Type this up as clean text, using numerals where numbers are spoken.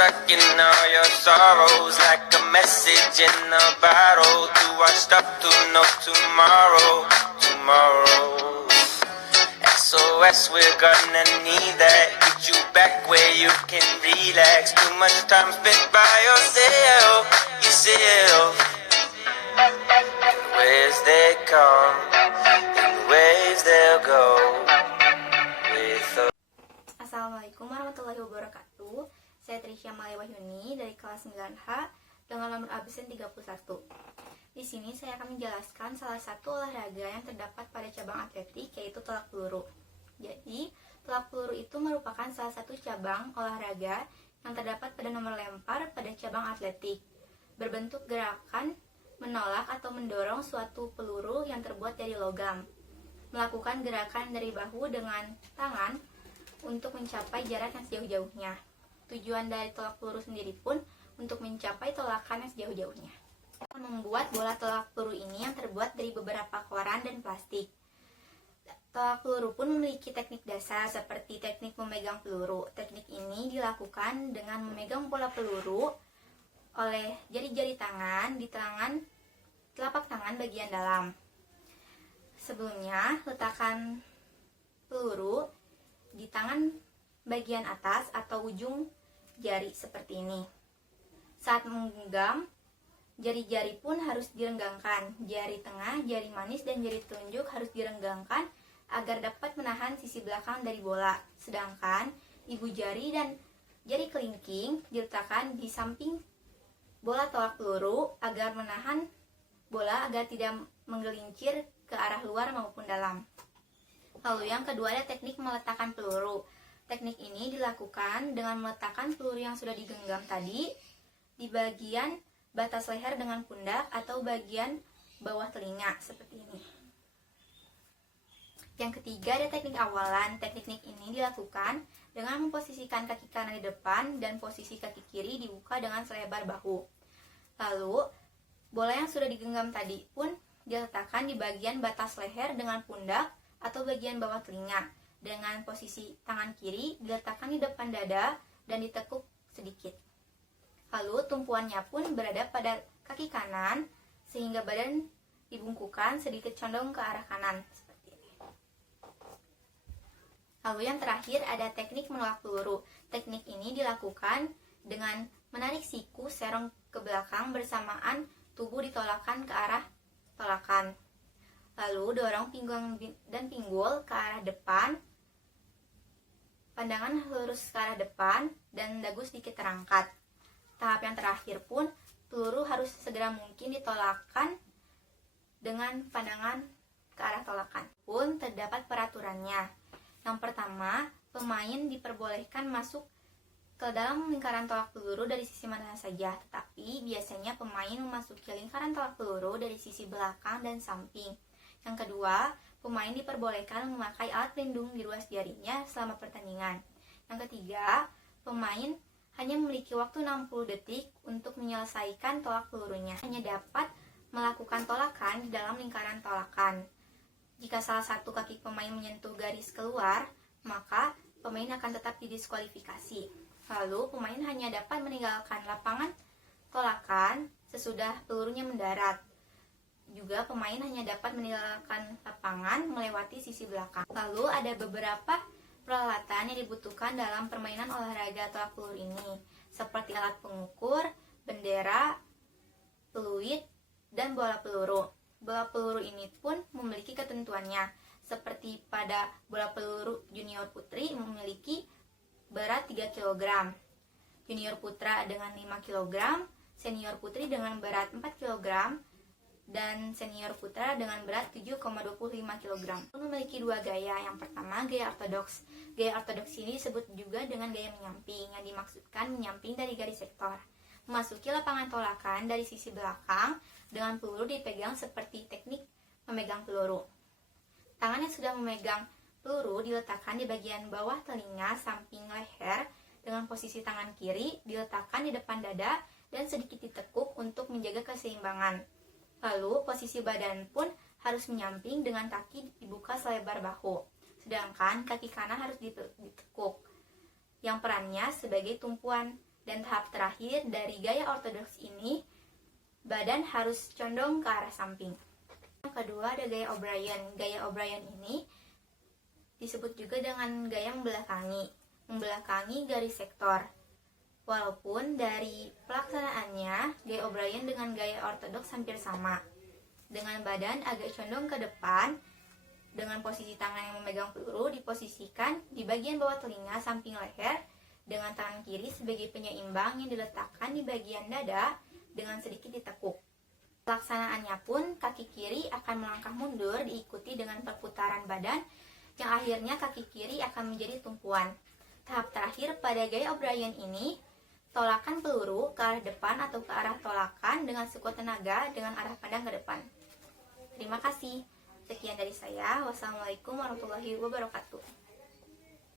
stuck in all your sorrows, like a message in a bottle. Do I stop to know tomorrow? SOS, we're gonna need that. Get you back where you can relax. Too much time spent by yourself. Where's they come, and where's they'll go. Assalamualaikum warahmatullahi wabarakatuh. Saya Trisha Malaya Wahyuni dari kelas 9H dengan nomor absen 31. Di sini saya akan menjelaskan salah satu olahraga yang terdapat pada cabang atletik, yaitu tolak peluru. Jadi, tolak peluru itu merupakan salah satu cabang olahraga yang terdapat pada nomor lempar pada cabang atletik. Berbentuk gerakan menolak atau mendorong suatu peluru yang terbuat dari logam. Melakukan gerakan dari bahu dengan tangan untuk mencapai jarak yang sejauh-jauhnya. Tujuan dari tolak peluru sendiri pun untuk mencapai tolakan yang sejauh-jauhnya. Membuat bola tolak peluru ini yang terbuat dari beberapa koran dan plastik. Tolak peluru pun memiliki teknik dasar seperti teknik memegang peluru. Teknik ini dilakukan dengan memegang bola peluru oleh jari-jari tangan di telapak tangan bagian dalam. Sebelumnya, letakkan peluru di tangan bagian atas atau ujung jari seperti ini. Saat menggenggam, jari-jari pun harus direnggangkan. Jari tengah, jari manis, dan jari telunjuk harus direnggangkan agar dapat menahan sisi belakang dari bola. Sedangkan ibu jari dan jari kelingking diletakkan di samping bola tolak peluru agar menahan bola agar tidak menggelincir ke arah luar maupun dalam. Lalu yang kedua ada teknik meletakkan peluru. Teknik ini dilakukan dengan meletakkan peluru yang sudah digenggam tadi di bagian batas leher dengan pundak atau bagian bawah telinga seperti ini. Yang ketiga ada teknik awalan. Teknik ini dilakukan dengan memposisikan kaki kanan di depan dan posisi kaki kiri dibuka dengan selebar bahu. Lalu, bola yang sudah digenggam tadi pun diletakkan di bagian batas leher dengan pundak atau bagian bawah telinga. Dengan posisi tangan kiri diletakkan di depan dada dan ditekuk sedikit. Lalu, tumpuannya pun berada pada kaki kanan sehingga badan dibungkukan sedikit condong ke arah kanan. Lalu yang terakhir ada teknik menolak peluru. Teknik ini dilakukan dengan menarik siku serong ke belakang bersamaan tubuh ditolakkan ke arah tolakan. Lalu dorong pinggang dan pinggul ke arah depan. Pandangan lurus ke arah depan dan dagu sedikit terangkat. Tahap yang terakhir pun peluru harus segera mungkin ditolakkan dengan pandangan ke arah tolakan. Pun terdapat peraturannya. Yang pertama, pemain diperbolehkan masuk ke dalam lingkaran tolak peluru dari sisi mana saja, tetapi biasanya pemain memasuki lingkaran tolak peluru dari sisi belakang dan samping. Yang kedua, pemain diperbolehkan memakai alat pelindung di ruas jarinya selama pertandingan. Yang ketiga, pemain hanya memiliki waktu 60 detik untuk menyelesaikan tolak pelurunya. Hanya dapat melakukan tolakan di dalam lingkaran tolakan. Jika salah satu kaki pemain menyentuh garis keluar, maka pemain akan tetap didiskualifikasi. Lalu, pemain hanya dapat meninggalkan lapangan tolakan sesudah pelurunya mendarat. Juga, pemain hanya dapat meninggalkan lapangan melewati sisi belakang. Lalu, ada beberapa peralatan yang dibutuhkan dalam permainan olahraga tolak peluru ini, seperti alat pengukur, bendera, peluit, dan bola peluru. Bola peluru ini pun memiliki ketentuannya, seperti pada bola peluru junior putri memiliki berat 3 kg, junior putra dengan 5 kg, senior putri dengan berat 4 kg, dan senior putra dengan berat 7,25 kg. Memiliki dua gaya. Yang pertama, gaya ortodoks. Gaya ortodoks ini disebut juga dengan gaya menyamping, yang dimaksudkan menyamping dari garis sektor. Memasuki lapangan tolakan dari sisi belakang dengan peluru dipegang seperti teknik memegang peluru. Tangan yang sudah memegang peluru diletakkan di bagian bawah telinga samping leher dengan posisi tangan kiri diletakkan di depan dada dan sedikit ditekuk untuk menjaga keseimbangan. Lalu posisi badan pun harus menyamping dengan kaki dibuka selebar bahu. Sedangkan kaki kanan harus ditekuk. Yang perannya sebagai tumpuan Dan tahap terakhir dari gaya ortodoks ini, badan harus condong ke arah samping. Yang kedua ada gaya O'Brien. Gaya O'Brien ini disebut juga dengan gaya membelakangi garis sektor. Walaupun dari pelaksanaannya, gaya O'Brien dengan gaya ortodoks hampir sama. Dengan badan agak condong ke depan, dengan posisi tangan yang memegang peluru diposisikan di bagian bawah telinga samping leher, dengan tangan kiri sebagai penyeimbang yang diletakkan di bagian dada dengan sedikit ditekuk. Pelaksanaannya pun kaki kiri akan melangkah mundur diikuti dengan perputaran badan yang akhirnya kaki kiri akan menjadi tumpuan. Tahap terakhir pada gaya O'Brien ini, tolakan peluru ke arah depan atau ke arah tolakan dengan sekuat tenaga dengan arah pandang ke depan. Terima kasih. Sekian dari saya. Wassalamualaikum warahmatullahi wabarakatuh.